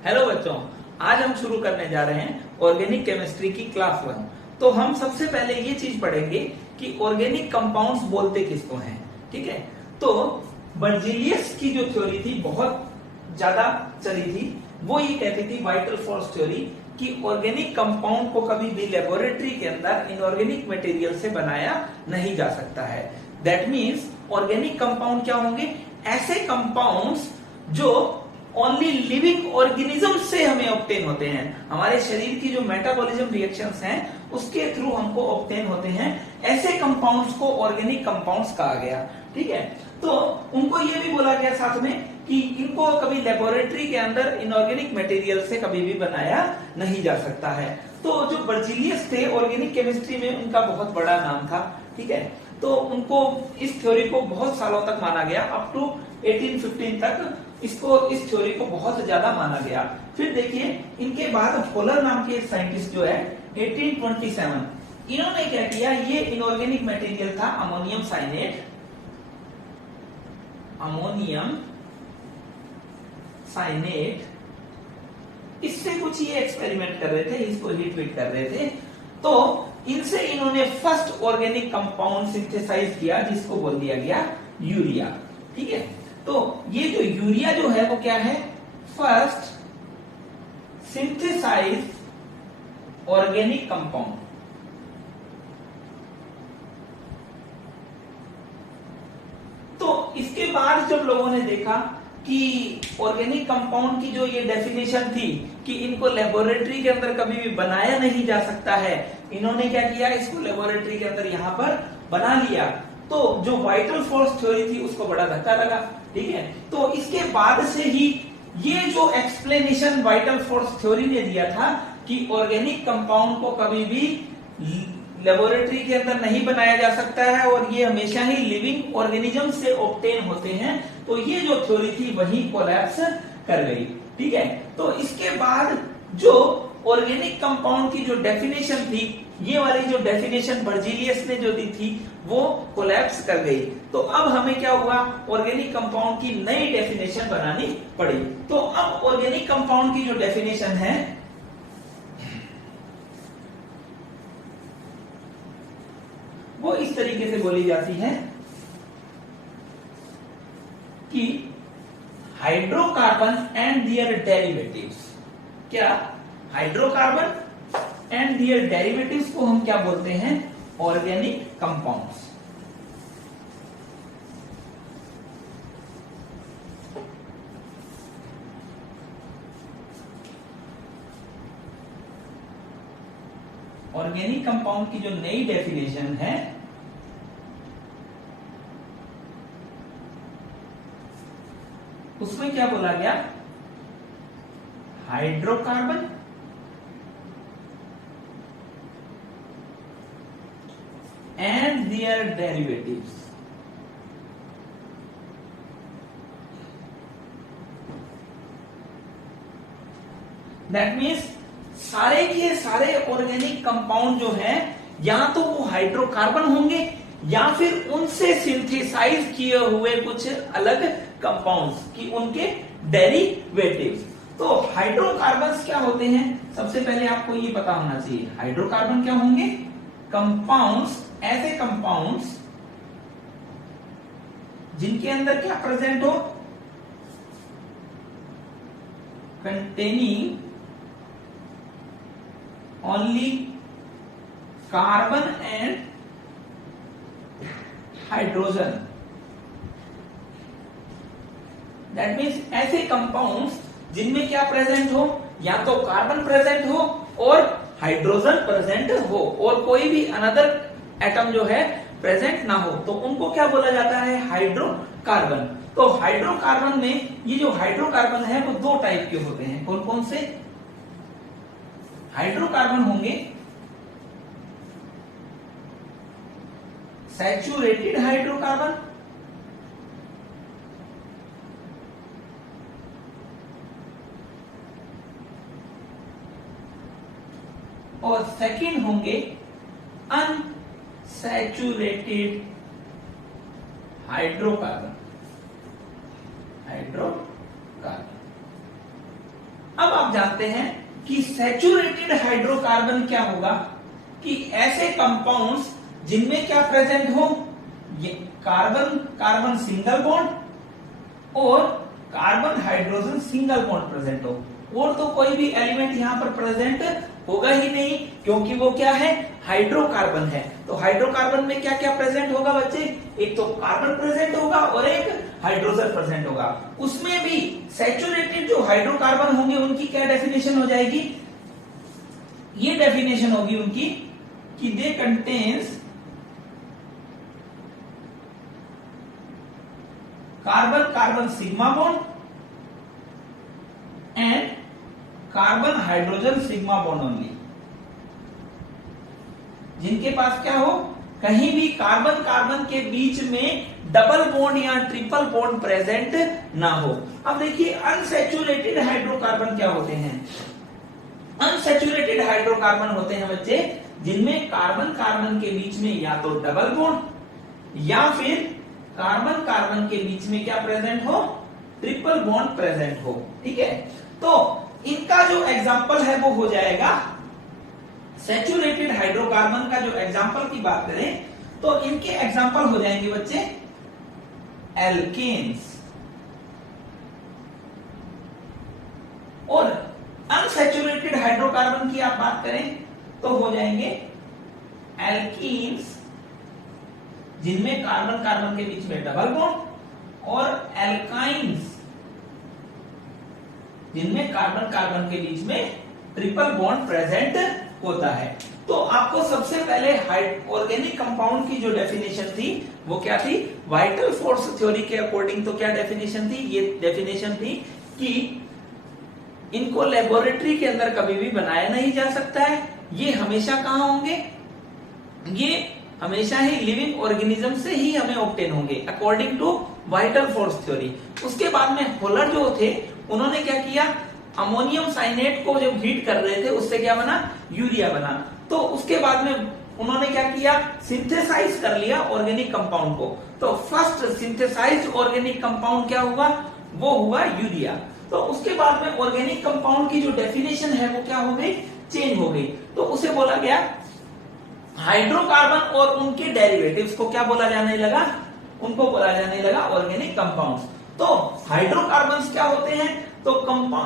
Hello बच्चों, आज हम शुरू करने जा रहे हैं ऑर्गेनिक केमिस्ट्री की क्लास 1। तो हम सबसे पहले ये चीज पढ़ेंगे कि ऑर्गेनिक कंपाउंड्स बोलते किसको हैं। ठीक है, तो बर्जीलियस की जो थ्योरी थी बहुत ज्यादा चली थी, वो ये कहती थी वाइटल फोर्स थ्योरी कि ऑर्गेनिक कंपाउंड को कभी भी लेबोरेटरी के अंदर इनऑर्गेनिक मटेरियल से बनाया नहीं जा सकता है। दैट मीन्स ऑर्गेनिक कंपाउंड क्या होंगे? ऐसे कंपाउंड्स जो ओनली लिविंग ऑर्गेनिज्म से हमें ऑब्टेन होते हैं। हमारे शरीर की जो मेटाबॉलिज्म रिएक्शंस हैं उसके थ्रू हमको ऑब्टेन होते हैं। ऐसे कंपाउंड्स को ऑर्गेनिक कंपाउंड्स कहा गया। ठीक है, तो उनको ये भी बोला गया साथ में कि इनको कभी लेबोरेटरी के अंदर इनऑर्गेनिक मटेरियल से कभी भी बनाया नहीं जा सकता है। तो जो बर्जीलियस थे ऑर्गेनिक केमिस्ट्री में उनका बहुत बड़ा नाम था। ठीक है, तो उनको इस थ्योरी को बहुत सालों तक माना गया, अप टू 1815 तक इस थ्योरी को बहुत ज्यादा माना गया। फिर देखिए इनके बाद फॉलर नाम के साइंटिस्ट जो है 1827, इन्होंने क्या किया, ये इनऑर्गेनिक मटेरियल था अमोनियम साइनेट, इससे कुछ ये एक्सपेरिमेंट कर रहे थे, इसको हीट वीट कर रहे थे। तो इनसे इन्होंने फर्स्ट ऑर्गेनिक कंपाउंड सिंथेसाइज किया जिसको बोल दिया गया यूरिया। ठीक है, तो ये जो यूरिया जो है वो क्या है? First synthesize organic compound. तो इसके बाद जब लोगों ने देखा कि ऑर्गेनिक कंपाउंड की जो ये डेफिनेशन थी कि इनको लेबोरेटरी के अंदर कभी भी बनाया नहीं जा सकता है, इन्होंने क्या किया, इसको लेबोरेटरी के अंदर यहां पर बना लिया। तो जो वाइटल फोर्स थ्योरी थी उसको बड़ा धक्का लगा। ठीक है, तो इसके बाद से ही ये जो एक्सप्लेनेशन वाइटल फोर्स थ्योरी ने दिया था कि ऑर्गेनिक कंपाउंड को कभी भी लेबोरेटरी के अंदर नहीं बनाया जा सकता है और ये हमेशा ही लिविंग ऑर्गेनिज्म से ऑब्टेन होते हैं, तो ये जो थ्योरी थी वही कोलैप्स कर गई। ठीक है, तो इसके बाद जो ऑर्गेनिक कंपाउंड की जो डेफिनेशन थी, ये वाली जो डेफिनेशन बर्जीलियस ने जो दी थी वो कोलैप्स कर गई। तो अब हमें क्या हुआ, ऑर्गेनिक कंपाउंड की नई डेफिनेशन बनानी पड़ी। तो अब ऑर्गेनिक कंपाउंड की जो डेफिनेशन है वो इस तरीके से बोली जाती है कि हाइड्रोकार्बन एंड दियर डेरिवेटिव्स। क्या? हाइड्रोकार्बन एंड दियर डेरिवेटिव्स को हम क्या बोलते हैं? Organic compounds. ऑर्गेनिक कंपाउंड की जो नई डेफिनेशन है उसमें क्या बोला गया? Hydrocarbon and their derivatives. That means सारे के सारे ऑर्गेनिक कंपाउंड जो हैं या तो वो हाइड्रोकार्बन होंगे या फिर उनसे सिंथेसाइज किए हुए कुछ अलग कंपाउंड्स की उनके डेरिवेटिव्स। तो हाइड्रोकार्बन्स क्या होते हैं? सबसे पहले आपको ये पता होना चाहिए हाइड्रोकार्बन क्या होंगे? कंपाउंड्स, ऐसे कंपाउंड्स जिनके अंदर क्या प्रेजेंट हो? Containing only carbon and hydrogen. That means ऐसे कंपाउंड्स जिनमें क्या प्रेजेंट हो? या तो कार्बन प्रेजेंट हो और हाइड्रोजन प्रेजेंट हो और कोई भी अनदर एटम जो है प्रेजेंट ना हो, तो उनको क्या बोला जाता है? हाइड्रोकार्बन। तो हाइड्रोकार्बन में ये जो हाइड्रोकार्बन है वो दो टाइप के होते हैं। कौन कौन से? हाइड्रोकार्बन होंगे सैचुरेटेड हाइड्रोकार्बन और सेकंड होंगे अनसैचुरेटेड हाइड्रोकार्बन। आप जानते हैं कि सैचुरेटेड हाइड्रोकार्बन क्या होगा, कि ऐसे कंपाउंड्स जिनमें क्या प्रेजेंट हो, ये कार्बन कार्बन सिंगल बॉन्ड और carbon hydrogen single bond present हो, और तो कोई भी एलिमेंट यहां पर प्रेजेंट होगा ही नहीं, क्योंकि वो क्या है, हाइड्रोकार्बन है। तो हाइड्रोकार्बन में क्या क्या प्रेजेंट होगा बच्चे, एक तो कार्बन प्रेजेंट होगा और एक हाइड्रोजन प्रेजेंट होगा। उसमें भी सैचुरेटेड जो हाइड्रोकार्बन होंगे उनकी क्या डेफिनेशन हो जाएगी, ये डेफिनेशन होगी उनकी कि they contains carbon carbon sigma bond and carbon hydrogen sigma bond only. जिनके पास क्या हो, कहीं भी कार्बन कार्बन के बीच में डबल बॉन्ड या ट्रिपल बॉन्ड प्रेजेंट ना हो। अब देखिए अनसैचुरेटेड हाइड्रोकार्बन क्या होते हैं, अनसैचुरेटेड हाइड्रोकार्बन होते हैं बच्चे जिनमें कार्बन कार्बन के बीच में या तो डबल बॉन्ड या फिर कार्बन कार्बन के बीच में क्या प्रेजेंट हो, ट्रिपल बॉन्ड प्रेजेंट हो। ठीक है, तो इनका जो एग्जाम्पल है वो हो जाएगा, सैचुरेटेड हाइड्रोकार्बन का जो एग्जाम्पल की बात करें तो इनके एग्जाम्पल हो जाएंगे बच्चे एल्केन्स, और अनसैचुरेटेड हाइड्रोकार्बन की आप बात करें तो हो जाएंगे एल्कीन्स जिनमें कार्बन कार्बन के बीच में डबल बॉन्ड, और एल्काइंस जिनमें कार्बन कार्बन के बीच में ट्रिपल बॉन्ड प्रेजेंट होता है। तो आपको सबसे पहले ऑर्गेनिक कंपाउंड की जो डेफिनेशन थी वो क्या थी, वाइटल फोर्स थ्योरी के अकॉर्डिंग तो क्या डेफिनेशन थी, ये डेफिनेशन थी कि इनको लेबोरेटरी के अंदर कभी भी बनाया नहीं जा सकता है, ये हमेशा कहां होंगे, ये हमेशा ही लिविंग ऑर्गेनिज्म से ही हमें ऑब्टेन होंगे according to vital force theory. उसके बाद में होलर जो थे उन्होंने क्या किया, अमोनियम साइनेट को जब हीट कर रहे थे उससे क्या बना, यूरिया बना। तो उसके बाद में उन्होंने क्या किया, सिंथेसाइज कर लिया ऑर्गेनिक कंपाउंड को। तो फर्स्ट सिंथेसाइज्ड ऑर्गेनिक कंपाउंड क्या हुआ, वो हुआ यूरिया। तो उसके बाद में ऑर्गेनिक कंपाउंड की जो डेफिनेशन है वो क्या हो गई, चेंज हो गई। तो उसे बोला गया हाइड्रोकार्बन और उनके डेरिवेटिव्स को क्या बोला जाने लगा, उनको बोला जाने लगा ऑर्गेनिक कंपाउंड्स। तो हाइड्रोकार्बन्स क्या होते हैं, तो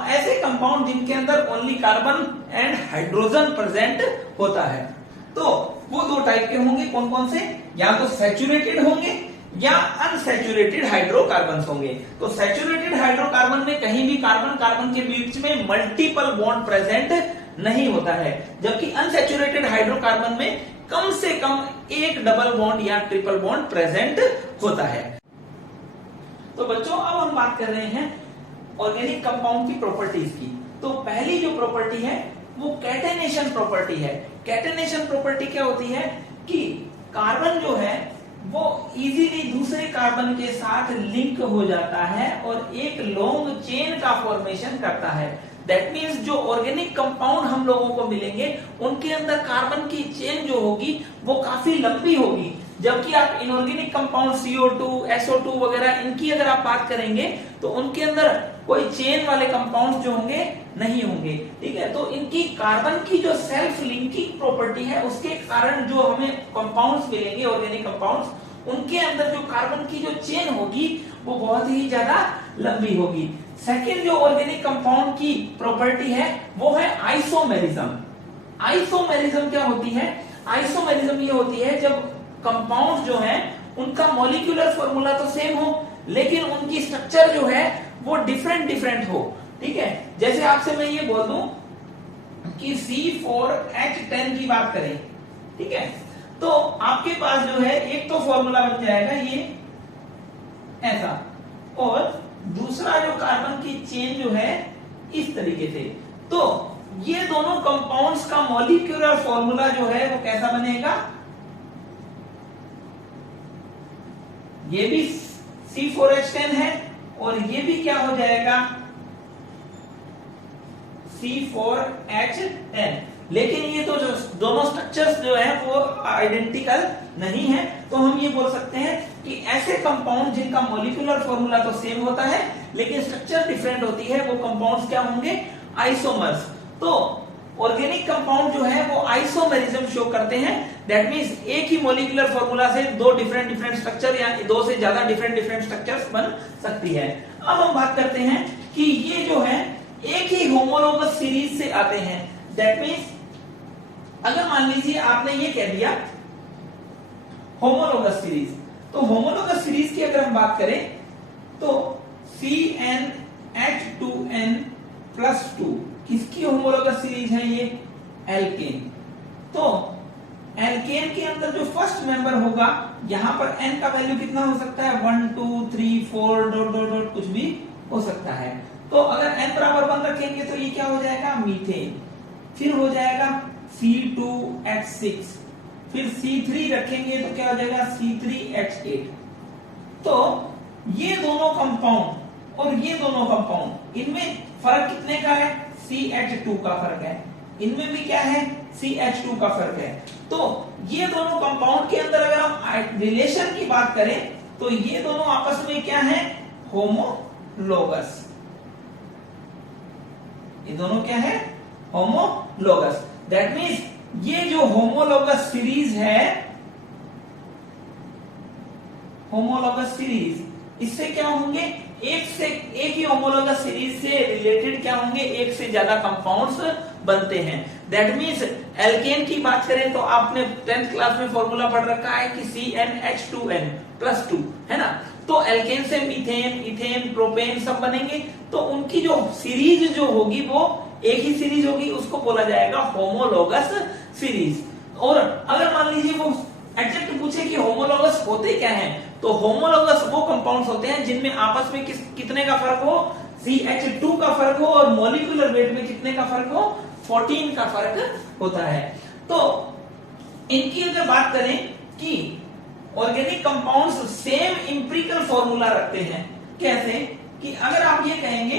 ऐसे कंपाउंड जिनके अंदर only carbon and hydrogen present होता है। तो वो दो टाइप के होंगे, कौन कौन से, या तो सैचुरेटेड होंगे या अनसैचुरेटेड हाइड्रोकार्बन्स होंगे। तो सैचुरेटेड हाइड्रोकार्बन में कहीं भी कार्बन कार्बन के बीच में मल्टीपल बॉन्ड प्रेजेंट नहीं होता है, जबकि अनसैचुरेटेड हाइड्रोकार्बन में कम से कम एक डबल बॉन्ड या ट्रिपल बॉन्ड प्रेजेंट होता है। तो बच्चों अब हम बात कर रहे हैं ऑर्गेनिक कंपाउंड की प्रॉपर्टीज की। तो पहली जो प्रॉपर्टी है वो कैटेनेशन प्रॉपर्टी है। कैटेनेशन प्रॉपर्टी क्या होती है कि कार्बन जो है वो इजीली दूसरे कार्बन के साथ लिंक हो जाता है और एक लॉन्ग चेन का फॉर्मेशन करता है। दैट मीन्स जो ऑर्गेनिक कंपाउंड हम लोगों को मिलेंगे उनके अंदर कार्बन की चेन जो होगी वो काफी लंबी होगी, जबकि आप इनऑर्गेनिक कंपाउंड CO2, SO2 वगैरह इनकी अगर आप बात करेंगे तो उनके अंदर कोई चेन वाले कंपाउंड जो होंगे नहीं होंगे। ठीक है, तो इनकी कार्बन की जो सेल्फ लिंकिंग प्रॉपर्टी है उसके कारण जो हमें कंपाउंड्स मिलेंगे ऑर्गेनिक कंपाउंड्स, उनके अंदर जो कार्बन की जो चेन होगी वो बहुत ही ज्यादा लंबी होगी। सेकेंड जो ऑर्गेनिक कंपाउंड की प्रॉपर्टी है वो है आइसोमेरिज्म। आइसोमेरिज्म क्या होती है, आइसोमेरिज्म ये होती है जब कंपाउंड जो है उनका मॉलिक्यूलर फॉर्मूला तो सेम हो लेकिन उनकी स्ट्रक्चर जो है वो डिफरेंट हो। ठीक है, जैसे आपसे मैं ये बोल दूं कि C4H10 की बात करें, ठीक है, तो आपके पास जो है एक तो फॉर्मूला बन जाएगा ये ऐसा, और दूसरा जो कार्बन की चेन जो है इस तरीके से। तो ये दोनों कंपाउंड्स का मॉलिक्यूलर फॉर्मूला जो है वो कैसा बनेगा, ये भी C4H10 है और ये भी क्या हो जाएगा C4H10, लेकिन ये तो जो दोनों स्ट्रक्चर्स जो है वो आइडेंटिकल नहीं है। तो हम ये बोल सकते हैं कि ऐसे कंपाउंड जिनका मॉलिक्यूलर फॉर्मूला तो सेम होता है लेकिन स्ट्रक्चर डिफरेंट होती है, वो कंपाउंड्स क्या होंगे, आइसोमर्स। तो ऑर्गेनिक कंपाउंड जो है वो आइसोमेरिज्म शो करते हैं। दैट मींस एक ही मॉलिक्यूलर फॉर्मूला से दो डिफरेंट स्ट्रक्चर या दो से ज्यादा डिफरेंट स्ट्रक्चर्स बन सकती है। अब हम बात करते हैं कि ये जो है एक ही होमोलोगस सीरीज से आते हैं। दैट मींस अगर मान लीजिए आपने ये कह दिया होमोलोगस सीरीज, तो होमोलोगस सीरीज की अगर हम बात करें तो CnH2n+2 किसकी होमोलोगस सीरीज है, ये एल्केन। तो एल्केन के अंदर जो फर्स्ट मेंबर होगा, यहां पर n का वैल्यू कितना हो सकता है, 1 2 3 4 डॉट डॉट डॉट कुछ भी हो सकता है। तो अगर n बराबर 1 रखेंगे तो ये क्या हो जाएगा, मीथेन। फिर हो जाएगा C2H6, फिर C3 रखेंगे तो क्या हो जाएगा, C3H8। तो ये दोनों कंपाउंड और ये दोनों कंपाउंड, इनमें फर्क कितने का है, CH2 का फर्क है, इनमें भी क्या है, CH2 का फर्क है। तो ये दोनों कंपाउंड के अंदर अगर हम रिलेशन की बात करें तो ये दोनों आपस में क्या है, होमोलोगस। ये दोनों क्या है, होमोलोगस। दैट मींस ये जो होमोलोगस सीरीज है, होमोलोगस सीरीज, इससे क्या होंगे, एक ही होमोलोगस सीरीज से रिलेटेड क्या होंगे, एक से ज्यादा कंपाउंड्स बनते हैं। दैट मींस एल्केन की बात करें तो आपने 10th क्लास में फॉर्मूला पढ़ रखा है कि CnH2n+2 है ना। तो एल्केन से मीथेन, इथेन, प्रोपेन सब बनेंगे। तो उनकी जो सीरीज जो होगी वो एक ही सीरीज होगी, उसको बोला जाएगा होमोलोगस सीरीज। और अगर मान लीजिए वो एग्जैक्ट पूछे कि होमोलोगस होते क्या हैं, तो होमोलोगस वो कंपाउंड्स होते हैं जिनमें आपस में कितने का फर्क हो, CH2 का फर्क हो, और मॉलिक्यूलर वेट में कितने का फर्क हो, 14 का फर्क होता है। तो इनकी अगर बात करें कि organic compounds same empirical formula रखते हैं, कैसे कि अगर आप ये कहेंगे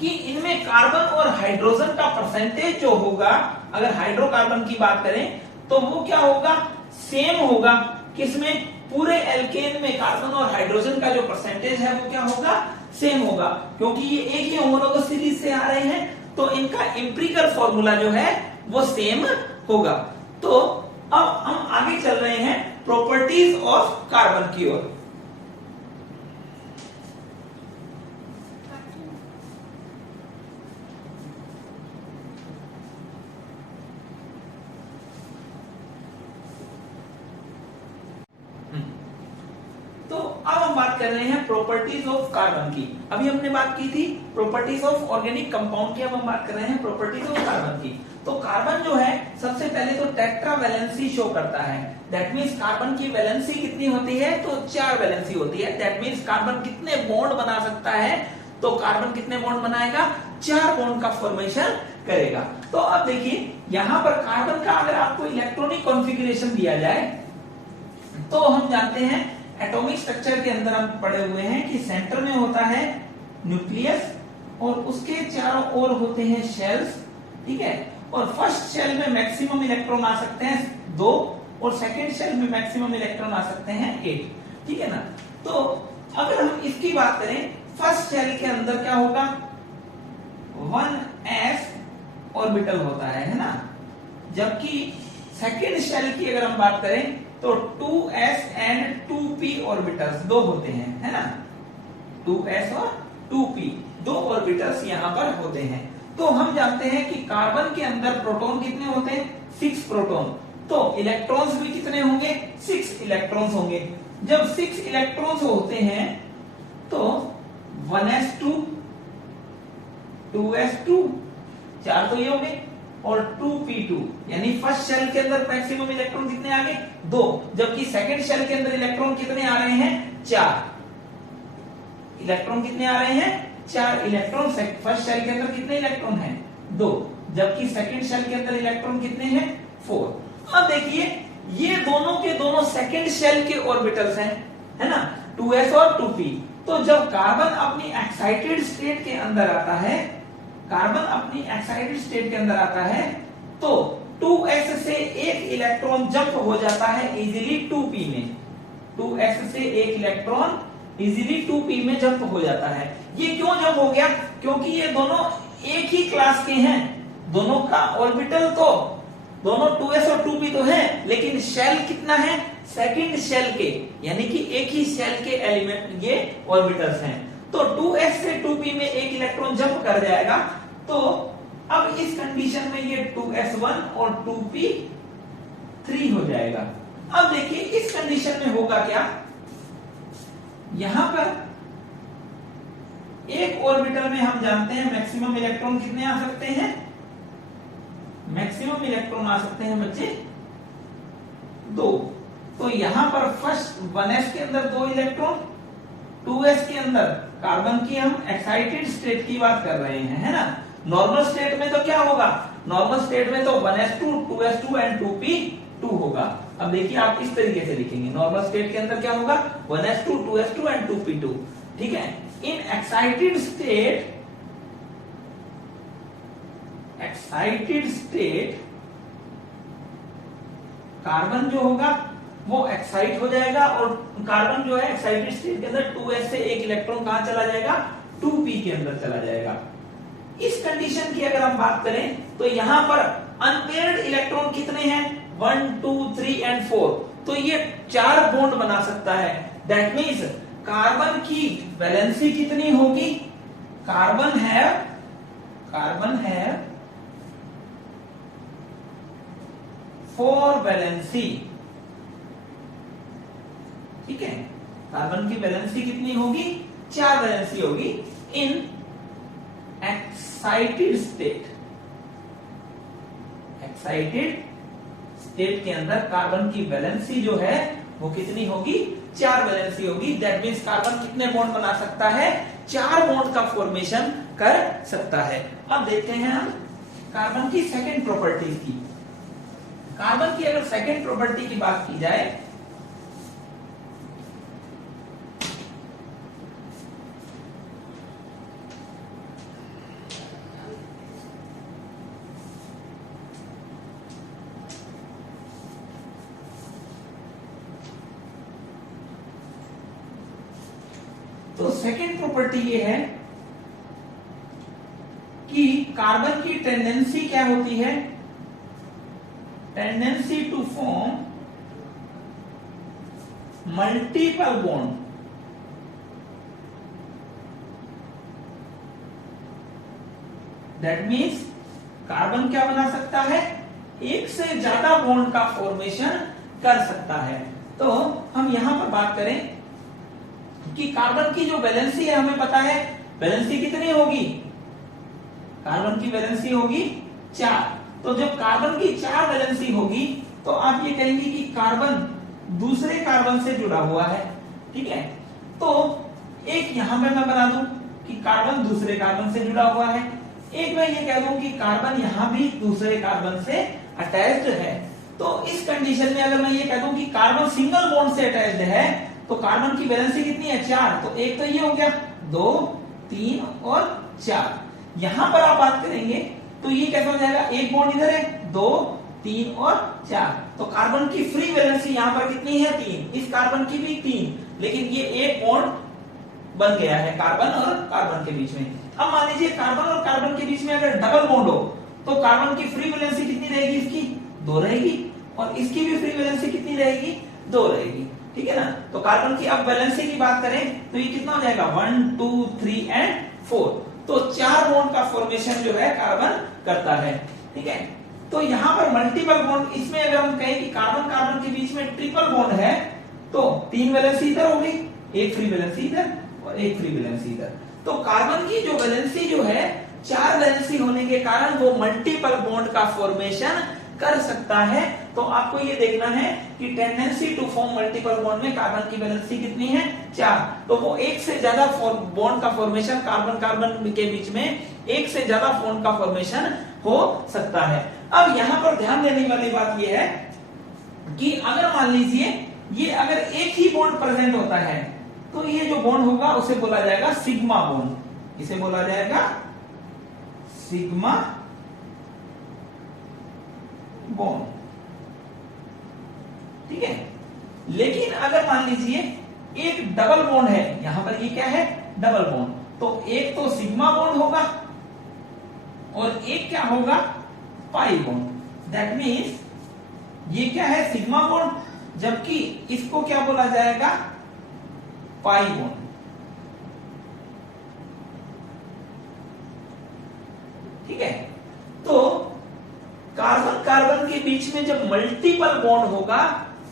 कि इनमें कार्बन और हाइड्रोजन का परसेंटेज जो होगा, अगर हाइड्रोकार्बन की बात करें तो वो क्या होगा, सेम होगा। किसमें, पूरे एल्केन में कार्बन और हाइड्रोजन का जो परसेंटेज है वो क्या होगा, सेम होगा, क्योंकि ये एक ही होमोलोगस सीरीज से आ रहे हैं। तो इनका एम्पिरिकल फॉर्मूला जो है वो सेम होगा। तो अब हम आगे चल रहे हैं प्रॉपर्टीज ऑफ कार्बन की ओर। बात कर रहे हैं प्रॉपर्टीज ऑफ कार्बन की। अभी हमने बात की थी प्रॉपर्टीज ऑफ ऑर्गेनिक कंपाउंड की, अब हम बात कर रहे हैं प्रॉपर्टीज ऑफ कार्बन की। तो कार्बन जो है सबसे पहले तो टेट्रा वैलेंसी शो करता है। दैट मींस कार्बन की वैलेंसी कितनी होती है, तो 4 वैलेंसी होती है। दैट मींस कार्बन कितने बॉन्ड बना सकता है, तो कार्बन कितने बॉन्ड बनाएगा, 4 बॉन्ड का फॉर्मेशन करेगा। तो अब देखिए यहां पर कार्बन का अगर आपको इलेक्ट्रॉनिक कॉन्फ़िगरेशन दिया जाए तो हम जानते हैं एटॉमिक स्ट्रक्चर के अंदर हम पढ़े हुए हैं कि सेंटर में होता है न्यूक्लियस और उसके चारों ओर होते हैं शेल्स, ठीक है। और फर्स्ट शेल में मैक्सिमम इलेक्ट्रॉन आ सकते हैं 2 और सेकंड शेल में मैक्सिमम इलेक्ट्रॉन आ सकते हैं 8, ठीक है ना। तो अगर हम इसकी बात करें, फर्स्ट शेल के अंदर क्या होगा, 1s ऑर्बिटल होता है ना। जबकि सेकंड शेल की अगर हम बात करें तो 2s एंड 2p ऑर्बिटल्स 2 होते हैं, है ना। 2s और 2p 2 ऑर्बिटल्स यहां पर होते हैं। तो हम जानते हैं कि कार्बन के अंदर प्रोटॉन कितने होते हैं, 6 प्रोटॉन। तो इलेक्ट्रॉन्स भी कितने होंगे, 6 इलेक्ट्रॉन्स होंगे। जब 6 इलेक्ट्रॉन्स होते हैं तो 1s2 2s2 4 तो ये हो गए और 2p2, यानी फर्स्ट शेल के अंदर मैक्सिमम इलेक्ट्रॉन कितने आ गए, 2। जबकि सेकंड शेल के अंदर इलेक्ट्रॉन कितने आ रहे हैं, 4 इलेक्ट्रॉन कितने आ रहे हैं, 4 इलेक्ट्रॉन। फर्स्ट शेल के अंदर कितने इलेक्ट्रॉन हैं, 2। जबकि सेकंड शेल के अंदर इलेक्ट्रॉन कितने हैं, 4। अब देखिए ये दोनों के दोनों सेकंड शेल के ऑर्बिटल्स हैं, है ना, 2s और 2p। तो जब कार्बन अपनी एक्साइटेड स्टेट के अंदर आता है, कार्बन अपनी एक्साइटेड स्टेट के अंदर आता है तो 2s से एक इलेक्ट्रॉन जंप हो जाता है इजीली 2p में। 2s से एक इलेक्ट्रॉन इजीली 2p में जंप हो जाता है। ये क्यों जंप हो गया? क्योंकि ये दोनों एक ही क्लास के हैं, दोनों का ऑर्बिटल तो दोनों 2s और 2p तो है, लेकिन शेल कितना है? सेकंड शेल के, यानी कि एक ही शेल के एलिमेंट ये ऑर्बिटल्स हैं। तो 2s से 2p में एक इलेक्ट्रॉन जंप कर जाएगा। तो अब इस कंडीशन में ये 2s1 और 2p3 हो जाएगा। अब देखिए इस कंडीशन में होगा क्या, यहां पर एक ऑर्बिटल में हम जानते हैं मैक्सिमम इलेक्ट्रॉन कितने आ सकते हैं? मैक्सिमम इलेक्ट्रॉन आ सकते हैं बच्चे 2। तो यहां पर फर्स्ट 1s के अंदर 2 इलेक्ट्रॉन, 2s के अंदर कार्बन की हम एक्साइटेड स्टेट की बात कर रहे हैं, है ना। नॉर्मल स्टेट में तो क्या होगा? नॉर्मल स्टेट में तो 1s2, 2s2 एंड 2p2 होगा। अब देखिए आप इस तरीके से लिखेंगे, नॉर्मल स्टेट के अंदर क्या होगा? 1s2, 2s2 एंड 2p2, ठीक है। इन एक्साइटेड स्टेट कार्बन जो होगा वो एक्साइट हो जाएगा, और कार्बन जो है एक्साइटेड स्टेट के अंदर 2s से एक इलेक्ट्रॉन कहां चला जाएगा? 2p के अंदर चला जाएगा। इस कंडीशन की अगर हम बात करें तो यहां पर अनपेयर्ड इलेक्ट्रॉन कितने हैं? 1, 2, 3 एंड 4। तो ये 4 बॉन्ड बना सकता है। दैट मीन्स कार्बन की वैलेंसी कितनी होगी? कार्बन है 4 वैलेंसी, ठीक है। कार्बन की वैलेंसी कितनी होगी? 4 वैलेंसी होगी इन एक्साइटेड स्टेट के अंदर कार्बन की वैलेंसी जो है वो कितनी होगी? 4 वैलेंसी होगी। दैट मीन्स कार्बन कितने बॉन्ड बना सकता है? 4 बॉन्ड का फॉर्मेशन कर सकता है। अब देखते हैं हम कार्बन की सेकंड प्रॉपर्टीज की। कार्बन की अगर सेकंड प्रॉपर्टी की बात की जाए तो सेकंड प्रॉपर्टी ये है कि कार्बन की टेंडेंसी क्या होती है? Tendency to form multiple bond. That means carbon क्या बना सकता है? एक से ज्यादा बॉन्ड का फॉर्मेशन कर सकता है। तो हम यहां पर बात करें कि कार्बन की जो वैलेंसी है, हमें पता है वैलेंसी कितनी होगी? कार्बन की वैलेंसी होगी 4। तो जब कार्बन की 4 वैलेंसी होगी तो आप ये कहेंगे कि कार्बन दूसरे कार्बन से जुड़ा हुआ है, ठीक है। तो एक यहां पे मैं बना दूं कि कार्बन दूसरे कार्बन से जुड़ा हुआ है, एक मैं ये कह दूं कि कार्बन यहां भी दूसरे कार्बन से अटैच्ड है। तो इस कंडीशन में अगर मैं ये कह दूं कि कार्बन सिंगल बॉन्ड से अटैच्ड है तो कार्बन की वैलेंसी कितनी है? 4। तो एक तो ये हो गया, 2, 3 और 4। यहां पर आप बात करेंगे तो ये कैसा हो जाएगा? एक बॉन्ड इधर है, 2, 3 और 4। तो कार्बन की फ्री वैलेंसी यहां पर कितनी है? 3। इस कार्बन की भी 3, लेकिन ये एक बॉन्ड बन गया है कार्बन और कार्बन के बीच में। अब मान लीजिए कार्बन और कार्बन के बीच में अगर डबल बॉन्ड हो तो कार्बन की फ्री वैलेंसी कितनी रहेगी? इसकी 2 रहेगी, और इसकी भी फ्री वैलेंसी कितनी रहेगी? 2 रहेगी, ठीक है ना। तो कार्बन की अब वैलेंसी की बात करें तो ये कितना हो जाएगा? 1, 2, 3 एंड 4। तो 4 बॉन्ड का फॉर्मेशन जो है कार्बन करता है, ठीक है। तो यहां पर मल्टीपल बॉन्ड, इसमें अगर हम कहें कि कार्बन कार्बन के बीच में ट्रिपल बॉन्ड है तो 3 वैलेंसी इधर होगी, एक फ्री वैलेंसी इधर और एक फ्री वैलेंसी इधर। तो कार्बन की जो वैलेंसी जो है 4 वैलेंसी होने के कारण वो मल्टीपल बॉन्ड का फॉर्मेशन कर सकता है। तो आपको ये देखना है कि tendency to form multiple bond में कार्बन की वैलेंसी कितनी है? 4। तो वो एक से ज्यादा बॉन्ड का फॉर्मेशन, कार्बन कार्बन के बीच में एक से ज्यादा बॉन्ड का फॉर्मेशन हो सकता है। अब यहां पर ध्यान देने वाली बात यह है कि अगर मान लीजिए ये अगर एक ही बॉन्ड प्रेजेंट होता है तो ये जो बॉन्ड होगा उसे बोला जाएगा सिग्मा बॉन्ड। इसे बोला जाएगा सिग्मा बॉन्ड, ठीक है। लेकिन अगर मान लीजिए एक डबल बॉन्ड है, यहां पर ये क्या है, डबल बॉन्ड, तो एक तो सिग्मा बॉन्ड होगा और एक क्या होगा, पाई बॉन्ड। दैट मीन्स ये क्या है, सिग्मा बॉन्ड, जबकि इसको क्या बोला जाएगा, पाई बॉन्ड। ठीक है, तो कार्बन कार्बन के बीच में जब मल्टीपल बॉन्ड होगा,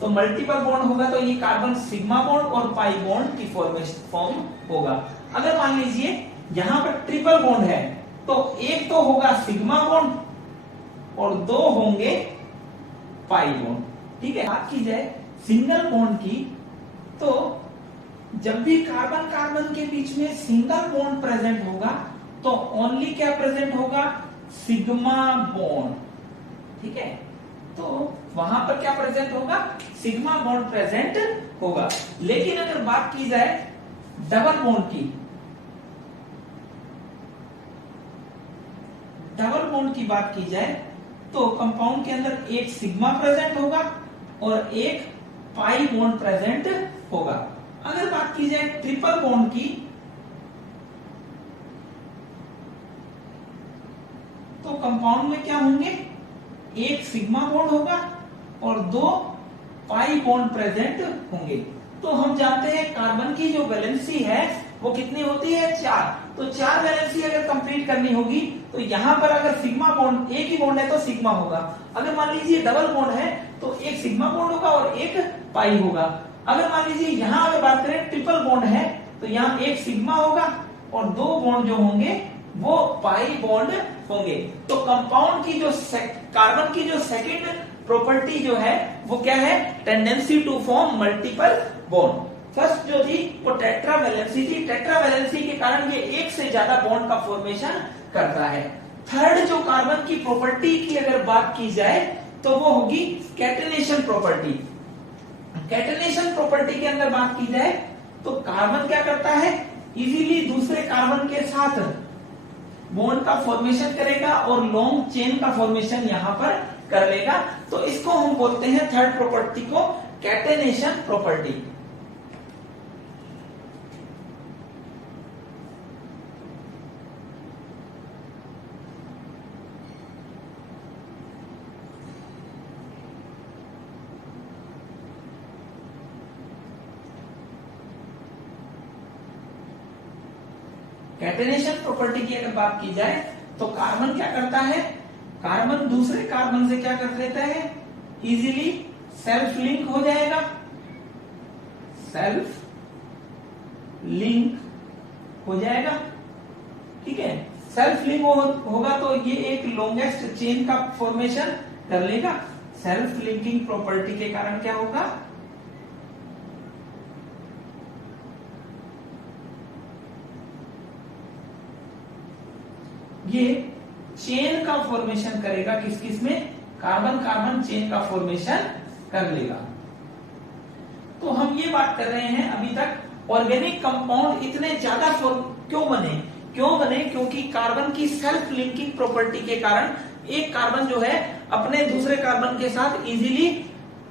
तो मल्टीपल बॉन्ड होगा तो ये कार्बन सिग्मा बॉन्ड और पाई बॉन्ड की फॉर्म होगा। अगर मान लीजिए यहां पर ट्रिपल बॉन्ड है, तो एक तो होगा सिग्मा बॉन्ड और दो होंगे पाई बॉन्ड। ठीक है, बात की जाए सिंगल बॉन्ड की, तो जब भी कार्बन कार्बन के बीच में सिंगल बॉन्ड प्रेजेंट होगा, तो ओनली क्या प्रेजेंट होगा, सिग्मा बॉन्ड। ठीक है, तो वहां पर क्या प्रेजेंट होगा, सिग्मा बॉन्ड प्रेजेंट होगा। लेकिन अगर बात की जाए डबल बॉन्ड की, डबल बॉन्ड की बात की जाए, तो कंपाउंड के अंदर एक सिग्मा प्रेजेंट होगा और एक पाई बॉन्ड प्रेजेंट होगा। अगर बात की जाए ट्रिपल बॉन्ड की, तो कंपाउंड में क्या होंगे, एक सिग्मा बॉन्ड होगा और दो पाई बॉन्ड प्रेजेंट होंगे। तो हम जानते हैं कार्बन की जो वैलेंसी है वो कितनी होती है, 4। तो 4 वैलेंसी अगर कंप्लीट करनी होगी, तो यहां पर अगर सिग्मा बॉन्ड, एक ही बॉन्ड है तो सिग्मा होगा। अगर मान लीजिए डबल बॉन्ड है तो एक सिग्मा बॉन्ड होगा और एक पाई होगा। अगर मान लीजिए यहां अगर बात करें ट्रिपल बॉन्ड है, तो यहां एक सिग्मा होगा और दो बॉन्ड जो होंगे वो पाई बॉन्ड होंगे। तो कंपाउंड की जो कार्बन की जो सेकंड प्रॉपर्टी जो है वो क्या है, tendency to form multiple bond. First जो थी वो टेट्रा वैलेंसी थी, टेट्रा वैलेंसी के कारण ये एक से ज्यादा बॉन्ड का फॉर्मेशन करता है। थर्ड जो कार्बन की प्रॉपर्टी की अगर बात की जाए, तो वो होगी कैटेनेशन प्रॉपर्टी। कैटेनेशन प्रॉपर्टी के अंदर बात की जाए, तो कार्बन क्या करता है, इजीली दूसरे कार्बन के साथ बॉन्ड का फॉर्मेशन करेगा और लॉन्ग चेन का फॉर्मेशन यहां पर कर लेगा। तो इसको हम बोलते हैं, थर्ड प्रॉपर्टी को, कैटेनेशन प्रॉपर्टी। कैटेनेशन प्रॉपर्टी की अगर बात की जाए, तो कार्बन क्या करता है, कार्बन दूसरे कार्बन से क्या कर लेता है, इजीली सेल्फ लिंक हो जाएगा। सेल्फ लिंक हो जाएगा। ठीक है, सेल्फ लिंक होगा तो ये एक लॉन्गेस्ट चेन का फॉर्मेशन कर लेगा। सेल्फ लिंकिंग प्रॉपर्टी के कारण क्या होगा, ये चेन का फॉर्मेशन करेगा। किस किस में, कार्बन कार्बन चेन का फॉर्मेशन कर लेगा। तो हम ये बात कर रहे हैं अभी तक, ऑर्गेनिक कंपाउंड इतने ज्यादा क्यों बने, क्योंकि कार्बन की सेल्फ लिंकिंग प्रॉपर्टी के कारण एक कार्बन जो है अपने दूसरे कार्बन के साथ इजीली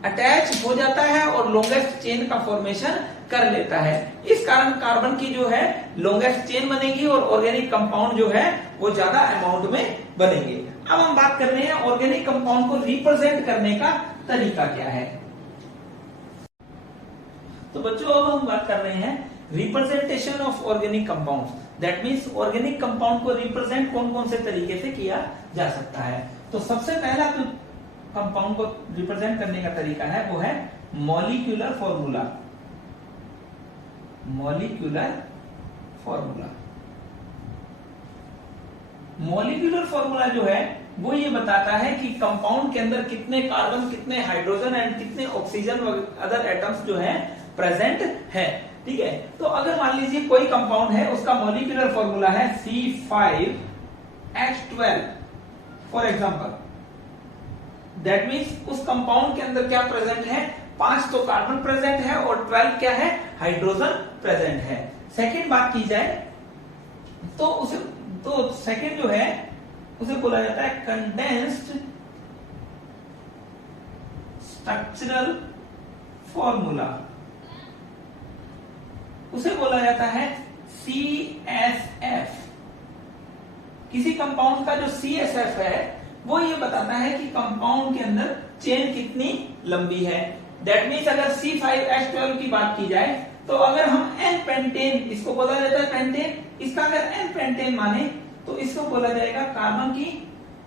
अटैच हो जाता है और लॉन्गेस्ट चेन का फॉर्मेशन कर लेता है। इस कारण कार्बन की जो है लॉन्गेस्ट चेन बनेगी और ऑर्गेनिक कंपाउंड जो है वो ज्यादा अमाउंट में बनेंगे। अब हम बात कर रहे हैं ऑर्गेनिक कंपाउंड को रिप्रेजेंट करने का तरीका क्या है। तो बच्चों अब हम बात कर रहे हैं representation of organic compound. That means organic compound को रिप्रेजेंट कौन कौन से तरीके से किया जा सकता है। तो सबसे पहला जो कंपाउंड को रिप्रेजेंट करने का तरीका है वो है molecular formula. Molecular formula, molecular formula जो है वो ये बताता है कि कंपाउंड के अंदर कितने कार्बन, कितने हाइड्रोजन एंड कितने ऑक्सीजन अदर एटम्स जो है प्रेजेंट है। ठीक है, तो अगर मान लीजिए कोई कंपाउंड है, उसका मॉलिक्यूलर फॉर्मूला है C5H12 for example, that means उस कंपाउंड के अंदर क्या प्रेजेंट है, 5 तो कार्बन प्रेजेंट है और 12 क्या है, हाइड्रोजन प्रेजेंट है। सेकंड बात की जाए तो उसे, तो सेकंड जो है उसे बोला जाता है कंडेंस्ड स्ट्रक्चरल फॉर्मूला। उसे बोला जाता है CSF। किसी कंपाउंड का जो CSF है वो ये बताता है कि कंपाउंड के अंदर चेन कितनी लंबी है। दैट मीन्स अगर C5H12 की बात की जाए तो अगर हम N पेंटेन, इसको बोला जाता है पेंटेन, इसका अगर N पेंटेन माने तो इसको बोला जाएगा कार्बन की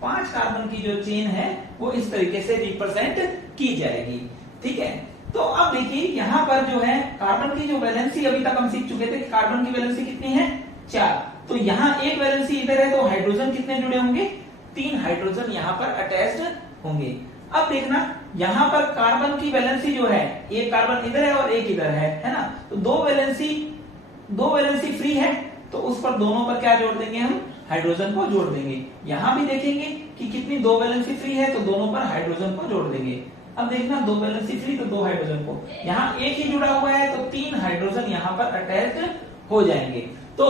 5 कार्बन की जो चेन है वो इस तरीके से रिप्रेजेंट की जाएगी। ठीक है, तो अब देखिए यहां पर जो है कार्बन की जो वैलेंसी अभी तक हम सीख चुके थे कि कार्बन की वैलेंसी कितनी है 4। तो यहाँ एक वैलेंसी इधर है तो हाइड्रोजन कितने जुड़े होंगे 3 हाइड्रोजन यहाँ पर अटैच्ड होंगे। अब देखना यहाँ पर कार्बन की वैलेंसी जो है एक कार्बन इधर है और एक इधर है ना, तो दो वैलेंसी फ्री है तो उस पर दोनों पर क्या जोड़ देंगे हम हाइड्रोजन को जोड़ देंगे। यहां भी देखेंगे कि कितनी 2 वैलेंसी फ्री है तो दोनों पर हाइड्रोजन को जोड़ देंगे। अब देखना 2 वैलेंसी फ्री तो 2 हाइड्रोजन को, यहाँ एक ही जुड़ा हुआ है तो 3 हाइड्रोजन यहाँ पर अटैच हो जाएंगे। तो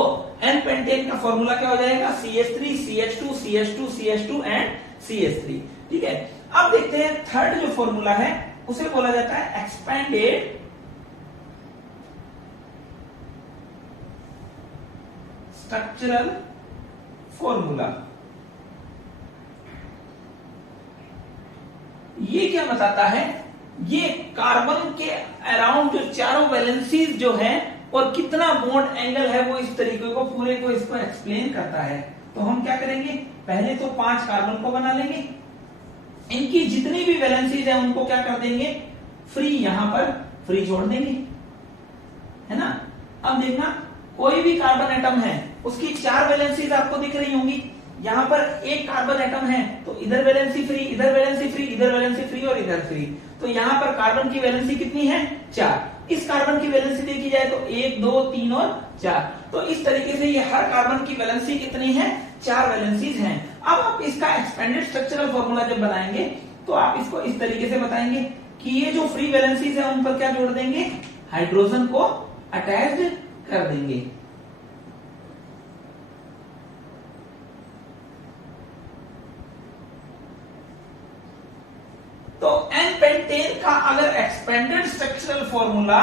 N पेंटेन का फॉर्मूला क्या हो जाएगा CH3 CH2 CH2 CH2 and CH3। ठीक है, अब देखते हैं थर्ड जो फॉर्मूला है उसे बोला जाता है एक्सपेंडेड स्ट्रक्चरल फॉर्मूला। ये क्या बताता है, ये कार्बन के अराउंड जो चारों वैलेंसीज जो है और कितना बॉन्ड एंगल है वो इस तरीके को पूरे को इसको एक्सप्लेन करता है। तो हम क्या करेंगे, पहले तो 5 कार्बन को बना लेंगे, इनकी जितनी भी वैलेंसीज है उनको क्या कर देंगे फ्री, यहां पर फ्री छोड़ देंगे, है ना। अब देखना कोई भी कार्बन एटम है उसकी 4 वैलेंसीज आपको दिख रही होंगी। यहां पर एक कार्बन एटम है तो इधर वैलेंसी फ्री, इधर वैलेंसी फ्री, इधर वैलेंसी फ्री और इधर फ्री। तो यहां पर कार्बन की वैलेंसी कितनी है 4। इस कार्बन की वैलेंसी देखी जाए तो 1 2 3 और 4। तो इस तरीके से ये हर कार्बन की वैलेंसी कितनी है 4 वैलेंसीज हैं। अब आप इसका एक्सपेंडेड स्ट्रक्चरल फॉर्मूला जब बनाएंगे तो आप इसको इस तरीके से बताएंगे कि ये जो फ्री वैलेंसीज है उन पर क्या जोड़ देंगे हाइड्रोजन को अटैच कर देंगे। तो N पेंटेन का अगर एक्सपेंडेड स्ट्रक्चरल फॉर्मूला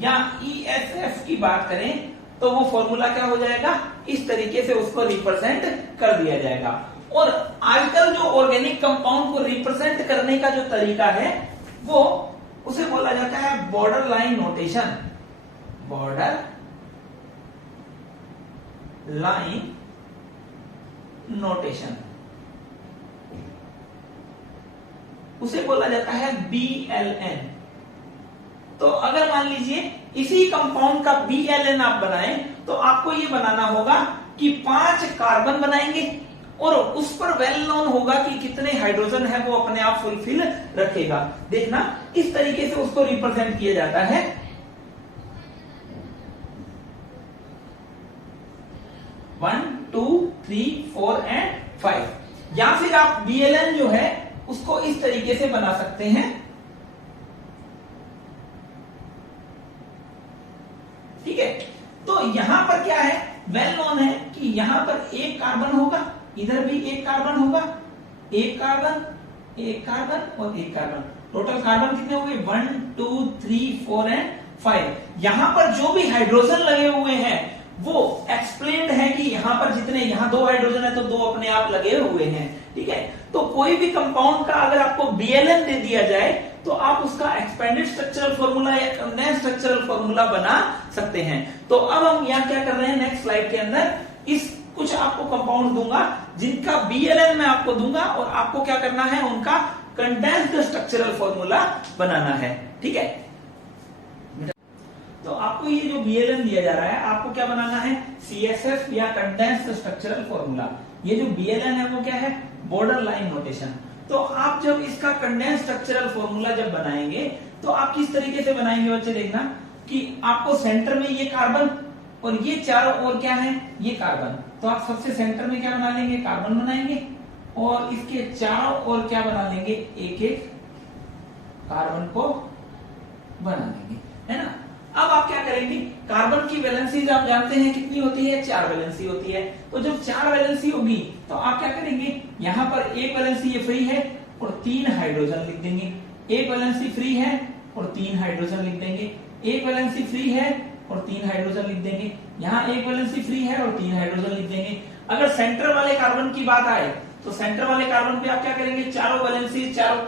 या ESF की बात करें तो वो फॉर्मूला क्या हो जाएगा इस तरीके से उसको रिप्रेजेंट कर दिया जाएगा। और आजकल जो ऑर्गेनिक कंपाउंड को रिप्रेजेंट करने का जो तरीका है वो उसे बोला जाता है border line notation. Border line notation उसे बोला जाता है BLN। तो अगर मान लीजिए इसी कंपाउंड का BLN आप बनाएं तो आपको ये बनाना होगा कि 5 कार्बन बनाएंगे और उस पर वेल नोन होगा कि कितने हाइड्रोजन है वो अपने आप फुलफिल रखेगा। देखना इस तरीके से उसको रिप्रेजेंट किया जाता है। One 2 3 4 and 5। या फिर आप BLN जो है उसको इस तरीके से बना सकते हैं। ठीक है, तो यहां पर क्या है वेल नोन है कि यहां पर एक कार्बन होगा, इधर भी एक कार्बन होगा, एक कार्बन एक कार्बन और एक कार्बन। टोटल कार्बन कितने हो गए 1 2 3 4 एंड 5। यहां पर जो भी हाइड्रोजन लगे हुए हैं वो एक्सप्लेन्ड है कि यहां पर जितने यहां 2 हाइड्रोजन है तो 2 अपने आप लगे हुए हैं। ठीक है, तो कोई भी कंपाउंड का अगर आपको BLN दे दिया जाए तो आप उसका एक्सपेंडेड स्ट्रक्चरल फॉर्मूला या कंडेंस्ड स्ट्रक्चरल फॉर्मूला बना सकते हैं। तो अब हम यहां क्या कर रहे हैं नेक्स्ट स्लाइड के अंदर इस कुछ आपको कंपाउंड दूंगा जिनका BLN मैं आपको दूंगा और आपको क्या करना है उनका कंडेंस्ड स्ट्रक्चरल फॉर्मूला बनाना है। ठीक है, तो आपको ये जो BLN दिया जा रहा है आपको क्या बनाना है CSF या कंडेंस्ड स्ट्रक्चरल फॉर्मूला। ये जो BLN है वो क्या है बॉर्डर लाइन नोटेशन। तो आप जब इसका कंडेंस्ड स्ट्रक्चरल फॉर्मूला जब बनाएंगे तो आप किस तरीके से बनाएंगे बच्चे, देखना कि आपको सेंटर में ये कार्बन और ये चारों ओर क्या है ये कार्बन। तो आप सबसे सेंटर में क्या बना लेंगे कार्बन बनाएंगे और इसके चारों ओर क्या बना लेंगे एक एक कार्बन को बना लेंगे, है ना। अब आप क्या करेंगे कार्बन की वैलेंसीज आप जानते हैं कितनी होती है 4 वैलेंसी होती है। तो जब 4 वैलेंसी होगी तो आप क्या करेंगे यहां पर एक वैलेंसी ये फ्री है और 3 हाइड्रोजन लिख देंगे, एक वैलेंसी फ्री है और 3 हाइड्रोजन लिख देंगे, एक वैलेंसी फ्री है और 3 हाइड्रोजन लिख देंगे। यहाँ एक वैलेंसी फ्री है और 3 हाइड्रोजन लिख देंगे। अगर सेंटर वाले कार्बन की बात आए तो सेंटर वाले कार्बन पे आप क्या करेंगे, चारों वैलेंसी, चारों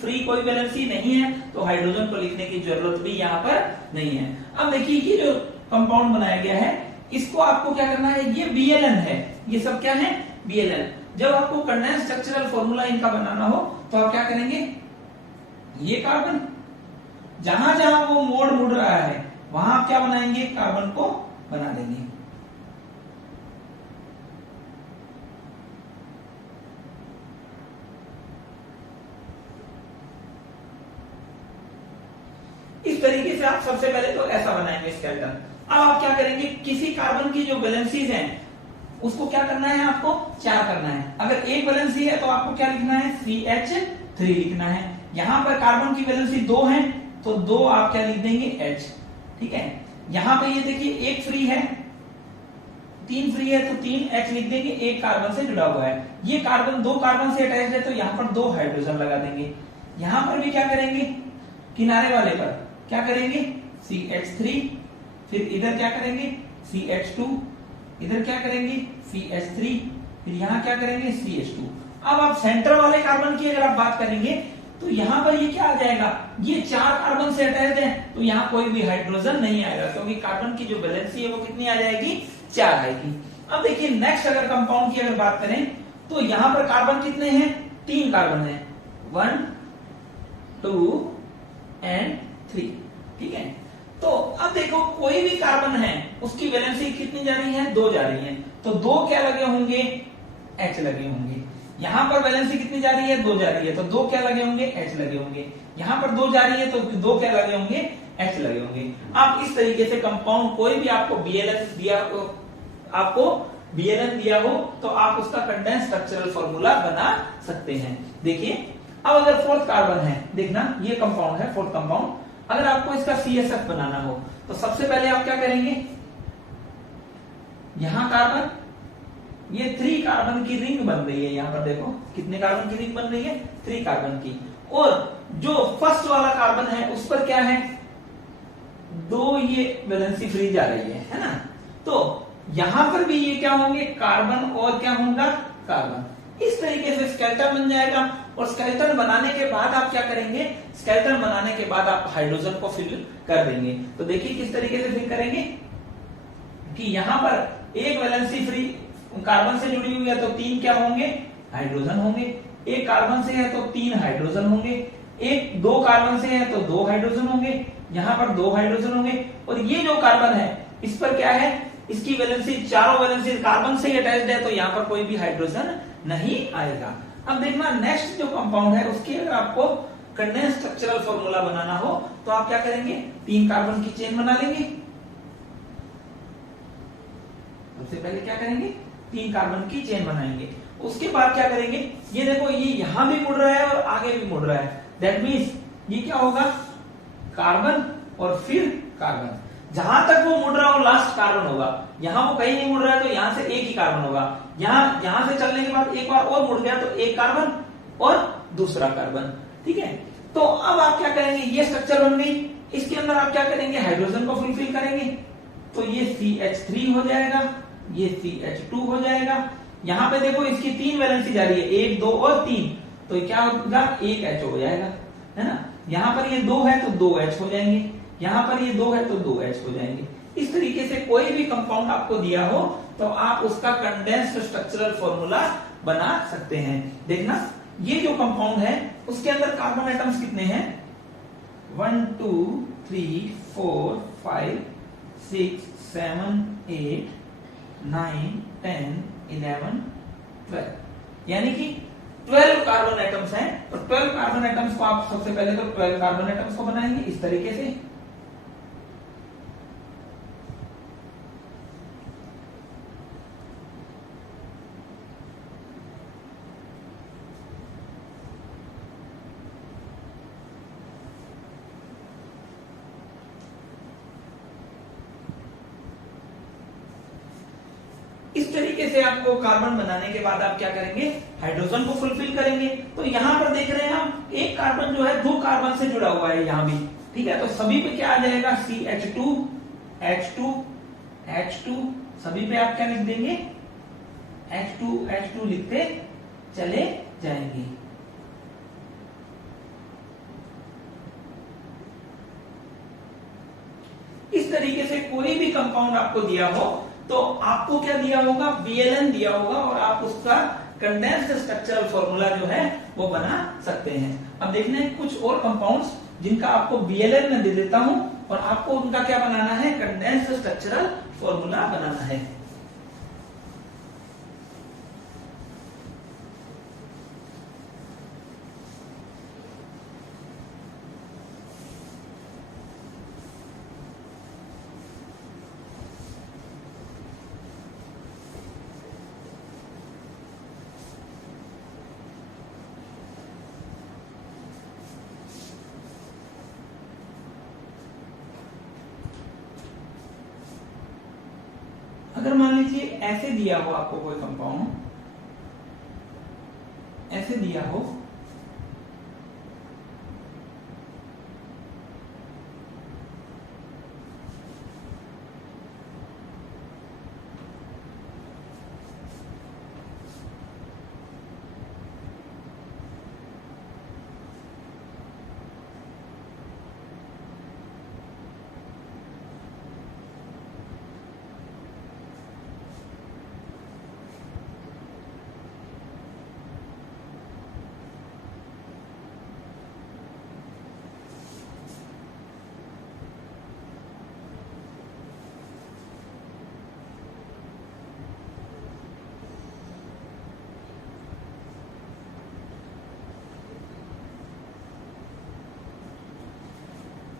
फ्री कोई वैलेंसी नहीं है तो हाइड्रोजन को लिखने की जरूरत भी यहाँ पर नहीं है। अब देखिए ये जो कंपाउंड बनाया गया है इसको आपको क्या करना है, ये BLN है, ये सब क्या है, BLN। जब आपको कंडेंस स्ट्रक्चरल फॉर्मूला इनका बनाना हो तो आप क्या करेंगे, ये कार्बन जहां जहां वो मोड़ मुड़ रहा है वहां आप क्या बनाएंगे, कार्बन को बना देंगे। इस तरीके से आप सबसे पहले तो ऐसा बनाएंगे स्केलेटन। अब आप क्या करेंगे, किसी कार्बन की जो वैलेंसीज हैं उसको क्या करना है, आपको 4 करना है। अगर एक वैलेंसी है तो आपको क्या लिखना है, CH3 लिखना है। यहां पर कार्बन की वैलेंसी 2 है तो 2 आप क्या लिख देंगे, H। ठीक है, यहां पे ये देखिए एक फ्री है, 3 फ्री है तो 3 H लिख देंगे, एक कार्बन से जुड़ा हुआ है। ये कार्बन 2 कार्बन से अटैच है तो यहां पर 2 हाइड्रोजन लगा देंगे। यहां पर भी क्या करेंगे, किनारे वाले पर क्या करेंगे, CH3, फिर इधर क्या करेंगे, CH2, इधर क्या करेंगे, CH3, फिर यहां क्या करेंगे, CH2। अब आप सेंटर वाले कार्बन की अगर आप बात करेंगे तो यहां पर ये क्या आ जाएगा, ये 4 कार्बन से अटैच है तो यहां कोई भी हाइड्रोजन नहीं आएगा क्योंकि कार्बन की जो वैलेंसी है वो कितनी आ जाएगी, 4 आएगी। अब देखिए नेक्स्ट अगर कंपाउंड की अगर बात करें तो यहां पर कार्बन कितने हैं, 3 कार्बन है, 1 2 एंड 3। ठीक है, तो अब देखो कोई भी कार्बन है उसकी वैलेंसी कितनी जा रही है, 2 जा रही है तो 2 क्या लगे होंगे, H लगे होंगे। यहां पर वैलेंसी कितनी जा रही है, 2 जा रही है तो 2 क्या लगे होंगे, H लगे होंगे। यहां पर 2 जा रही है तो 2 क्या लगे होंगे, H लगे होंगे। आप इस तरीके से कंपाउंड कोई भी आपको BLN दिया हो तो आप उसका कंडेंस स्ट्रक्चरल फॉर्मूला बना सकते हैं। देखिए अब अगर 4th कार्बन है, देखना ये कंपाउंड है 4th कंपाउंड, अगर आपको इसका CSF बनाना हो तो सबसे पहले आप क्या करेंगे, यहां कार्बन, ये 3 कार्बन की रिंग बन रही है, यहां पर देखो कितने कार्बन की रिंग बन रही है, 3 कार्बन की। और जो फर्स्ट वाला कार्बन है उस पर क्या है, 2 ये वैलेंसी फ्री जा रही है ना, तो यहां पर भी ये क्या होंगे, कार्बन और क्या होगा, कार्बन। इस तरीके से स्केलेटन बन जाएगा। और स्केलेटन बनाने के बाद आप क्या करेंगे, स्केलेटन बनाने के बाद आप हाइड्रोजन को फिल कर देंगे। तो देखिए किस तरीके से फिल करेंगे कि यहां पर एक वैलेंसी फ्री कार्बन से जुड़ी हुई है तो 3 क्या होंगे, हाइड्रोजन होंगे। एक कार्बन से है तो 3 हाइड्रोजन होंगे। एक 2 कार्बन से है तो 2 हाइड्रोजन होंगे, यहां पर 2 हाइड्रोजन होंगे। और ये जो कार्बन है इस पर क्या है, इसकी वैलेंसी, चारों वैलेंसी कार्बन से ही अटैच्ड है तो यहां पर कोई भी हाइड्रोजन नहीं आएगा। अब देखना नेक्स्ट जो कंपाउंड है उसकी अगर आपको कंडेंस स्ट्रक्चरल फॉर्मूला बनाना हो तो आप क्या करेंगे, 3 कार्बन की चेन बना लेंगे। सबसे पहले क्या करेंगे, 3 कार्बन की चेन बनाएंगे। उसके बाद क्या करेंगे, ये देखो ये यहां भी मुड़ रहा है और आगे भी मुड़ रहा है, दैट मीन्स ये क्या होगा, कार्बन और फिर कार्बन। जहां तक वो मुड़ रहा हो लास्ट कार्बन होगा, यहां वो कहीं नहीं मुड़ रहा है तो यहां से एक ही कार्बन होगा। यहां से चलने के बाद एक बार और मुड़ गया तो एक कार्बन और दूसरा कार्बन। ठीक है, तो अब आप क्या करेंगे, ये स्ट्रक्चर बन गई, इसके अंदर आप क्या करेंगे, हाइड्रोजन को फुलफिल करेंगे। तो ये CH3 हो जाएगा, ये CH2 हो जाएगा। यहां पे देखो इसकी 3 वैलेंसी जा रही है, 1 2 और 3, तो क्या होगा, 1 H हो जाएगा, है ना। यहां पर ये 2 है तो 2 H हो जाएंगे, यहां पर ये 2 है तो 2 H हो जाएंगे। इस तरीके से कोई भी कंपाउंड आपको दिया हो तो आप उसका कंडेंस्ड स्ट्रक्चरल फॉर्मूला बना सकते हैं। देखना ये जो कंपाउंड है उसके अंदर कार्बन एटम्स कितने हैं, 1 2 3 4 5 6 7 8 9 10 11 12, यानी कि 12 कार्बन एटम्स हैं। तो 12 कार्बन एटम्स को आप सबसे पहले तो 12 कार्बन एटम्स को बनाएंगे इस तरीके से। इस तरीके से आपको कार्बन बनाने के बाद आप क्या करेंगे, हाइड्रोजन को फुलफिल करेंगे। तो यहां पर देख रहे हैं आप, एक कार्बन जो है 2 कार्बन से जुड़ा हुआ है यहां भी, ठीक है। तो सभी पे क्या आ जाएगा, CH2 H2 H2 सभी पे आप क्या लिख देंगे, H2 H2 लिखते चले जाएंगे। इस तरीके से कोई भी कंपाउंड आपको दिया हो तो आपको क्या दिया होगा, BLN दिया होगा और आप उसका कंडेंस्ड स्ट्रक्चरल फॉर्मूला जो है वो बना सकते हैं। अब देखना है कुछ और कंपाउंड्स जिनका आपको BLN में दे देता हूं और आपको उनका क्या बनाना है, कंडेंस्ड स्ट्रक्चरल फॉर्मूला बनाना है। अगर मान लीजिए ऐसे दिया हो आपको कोई कंपाउंड, ऐसे दिया हो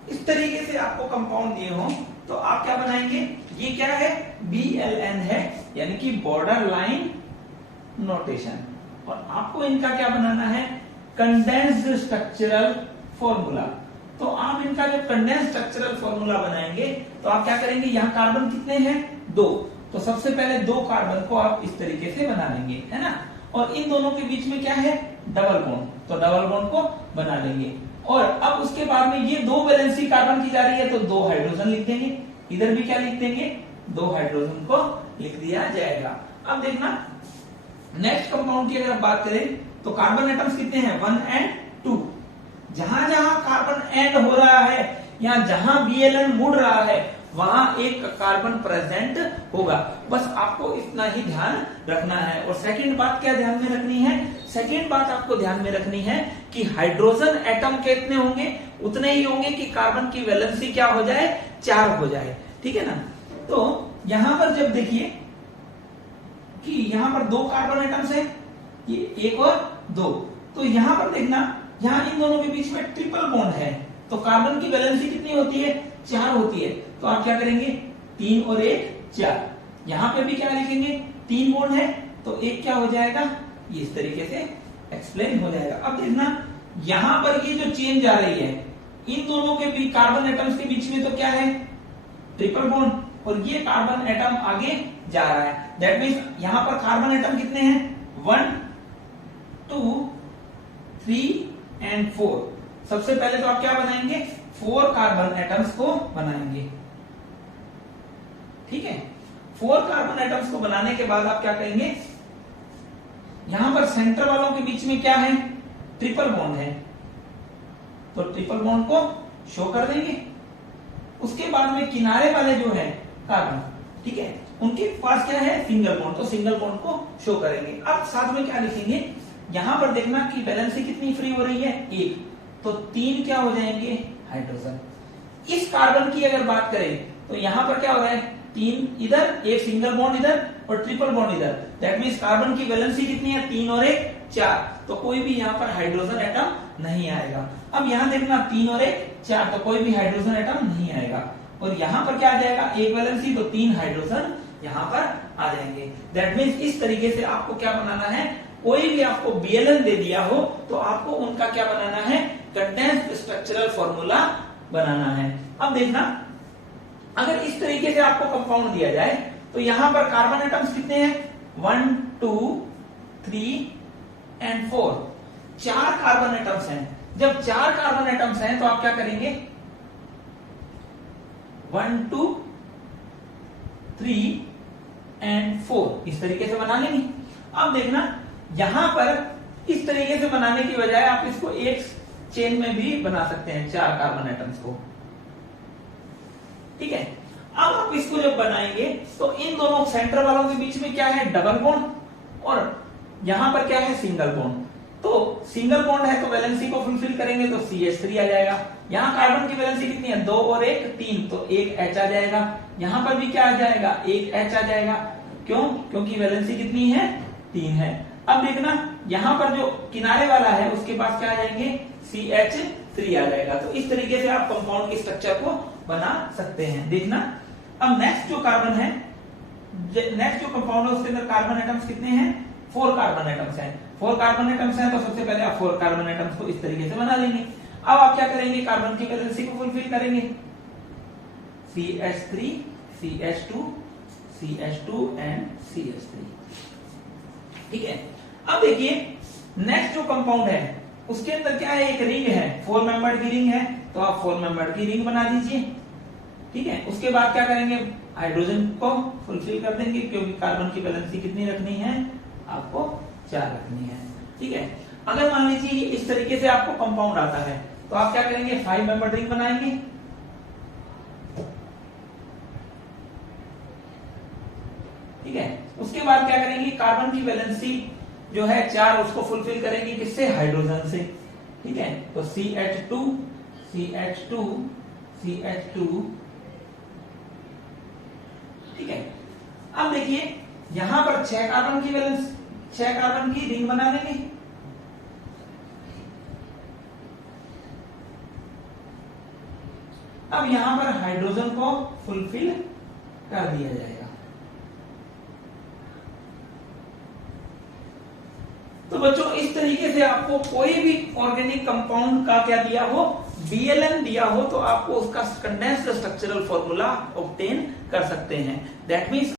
इस तरीके से आपको कंपाउंड दिए हो तो आप क्या बनाएंगे, ये क्या है, BLN है यानी कि बॉर्डर लाइन नोटेशन, और आपको इनका क्या बनाना है, कंडेंस्ड स्ट्रक्चरल फॉर्मूला। तो आप इनका जब कंडेंस्ड स्ट्रक्चरल फॉर्मूला बनाएंगे तो आप क्या करेंगे, यहाँ कार्बन कितने हैं, 2, तो सबसे पहले 2 कार्बन को आप इस तरीके से बना लेंगे, है ना, और इन दोनों के बीच में क्या है, डबल बॉन्ड, तो डबल बॉन्ड को बना लेंगे। और अब उसके बाद में ये 2 वैलेंसी कार्बन की जा रही है तो 2 हाइड्रोजन लिख देंगे, इधर भी क्या लिख देंगे, 2 हाइड्रोजन को लिख दिया जाएगा। अब देखना नेक्स्ट कंपाउंड की अगर बात करें तो कार्बन एटम्स कितने हैं, 1 and 2। जहां जहां कार्बन एंड हो रहा है या जहां BLN मुड़ रहा है वहां एक कार्बन प्रेजेंट होगा, बस आपको इतना ही ध्यान रखना है। और सेकंड बात क्या ध्यान में रखनी है, सेकंड बात आपको ध्यान में रखनी है कि हाइड्रोजन एटम कितने होंगे, उतने ही होंगे कि कार्बन की वैलेंसी क्या हो जाए, 4 हो जाए, ठीक है ना। तो यहां पर जब देखिए कि यहां पर 2 कार्बन एटम्स है, ये 1 और 2, तो यहां पर देखना, यहां इन दोनों के बीच में ट्रिपल बॉन्ड है तो कार्बन की वैलेंसी कितनी होती है, 4 होती है। तो आप क्या करेंगे, 3 और 1 4, यहां पे भी क्या लिखेंगे, 3 बॉन्ड है तो 1 क्या हो जाएगा, ये इस तरीके से एक्सप्लेन हो जाएगा। अब देखना यहां पर ये जो चेंज आ रही है इन दोनों के बीच कार्बन एटम्स के बीच में तो क्या है, ट्रिपल बॉन्ड, और ये कार्बन एटम आगे जा रहा है, दैट मीन्स यहां पर कार्बन एटम कितने हैं, 1 2 3 and 4। सबसे पहले तो आप क्या बनाएंगे, 4 कार्बन एटम्स को बनाएंगे, ठीक है। 4 कार्बन एटम्स को बनाने के बाद आप क्या करेंगे, यहां पर सेंटर वालों के बीच में क्या है, ट्रिपल बॉन्ड है, तो ट्रिपल बॉन्ड को शो कर देंगे। उसके बाद में किनारे वाले जो है कार्बन, ठीक है, उनके पास क्या है, सिंगल बॉन्ड, तो सिंगल बॉन्ड को शो करेंगे। अब साथ में क्या लिखेंगे, यहां पर देखना कि वैलेंसी कितनी फ्री हो रही है, 1, तो 3 क्या हो जाएंगे, हाइड्रोजन। इस कार्बन की अगर बात करें तो यहां पर क्या हो रहा है, 3 इधर, एक सिंगल बॉन्ड इधर और ट्रिपल बॉन्ड इधर, दैट मीन्स कार्बन की वैलेंसी कितनी है, 3 और 1 4, तो कोई भी यहां पर हाइड्रोजन एटम नहीं आएगा। अब यहां देखना 3 और 1 4, तो कोई भी हाइड्रोजन एटम नहीं आएगा, और यहां पर क्या आ जाएगा, 1 वैलेंसी, तो 3 हाइड्रोजन यहां पर आ जाएंगे। दैट मीन्स इस तरीके से आपको क्या बनाना है, कोई भी आपको BLN दे दिया हो तो आपको उनका क्या बनाना है, कंडेंस्ड स्ट्रक्चरल फॉर्मूला बनाना है। अब देखना अगर इस तरीके से आपको कंपाउंड दिया जाए तो यहां पर कार्बन एटम्स कितने हैं, 1 2 3 and 4, 4 कार्बन एटम्स हैं। जब 4 कार्बन एटम्स हैं तो आप क्या करेंगे, 1 2 3 एंड 4 इस तरीके से बना लेंगे। अब देखना यहां पर इस तरीके से बनाने की बजाय आप इसको एक चेन में भी बना सकते हैं 4 कार्बन एटम्स को, ठीक है। अब आप इसको जब बनाएंगे तो इन दोनों सेंटर वालों के बीच में क्या है, डबल बॉन्ड, और यहां पर क्या है, सिंगल बॉन्ड। तो सिंगल बॉन्ड है तो वैलेंसी को फुलफिल करेंगे तो CH3 आ जाएगा। यहां कार्बन की वैलेंसी कितनी है, 2 और 1 3, तो 1 H आ जाएगा। यहां पर भी क्या आ जाएगा, 1 H आ जाएगा। क्यों, क्योंकि वैलेंसी कितनी है, 3 है। अब देखना यहां पर जो किनारे वाला है उसके पास क्या आ जाएंगे, CH3 आ जाएगा। तो इस तरीके से आप कंपाउंड के स्ट्रक्चर को बना सकते हैं। देखना अब नेक्स्ट जो कार्बन है, नेक्स्ट जो कंपाउंड है उसके अंदर कार्बन एटम्स कितने हैं, 4 कार्बन एटम्स हैं। 4 कार्बन एटम्स हैं तो सबसे पहले आप 4 कार्बन एटम्स को इस तरीके से बना लेंगे। अब आप क्या करेंगे, कार्बन की वैलेंसी को फुलफिल करेंगे, CH3 CH2 CH2 and CH3, ठीक है। अब देखिए नेक्स्ट जो कंपाउंड है उसके अंदर क्या है, एक रिंग है, 4 मेंबर्ड की रिंग है, तो आप 4 मेंबर्ड की रिंग बना दीजिए, ठीक है। उसके बाद क्या करेंगे, हाइड्रोजन को फुलफिल कर देंगे, क्योंकि कार्बन की वैलेंसी कितनी रखनी है, आपको 4 रखनी है, ठीक है। अगर मान लीजिए इस तरीके से आपको कंपाउंड आता है तो आप क्या करेंगे, 5 मेंबर्ड रिंग बनाएंगे, ठीक है। उसके बाद क्या करेंगे, कार्बन की वैलेंसी जो है 4 उसको फुलफिल करेंगे, किससे, हाइड्रोजन से, ठीक है। तो CH2 CH2 CH2, ठीक है। अब देखिए यहां पर 6 कार्बन की वैलेंस 6 कार्बन की रिंग बना लेंगे, अब यहां पर हाइड्रोजन को फुलफिल कर दिया जाएगा। तो बच्चों इस तरीके से आपको कोई भी ऑर्गेनिक कंपाउंड का क्या दिया हो, BLN दिया हो, तो आपको उसका कंडेंस्ड स्ट्रक्चरल फॉर्मूला ऑब्टेन कर सकते हैं। That means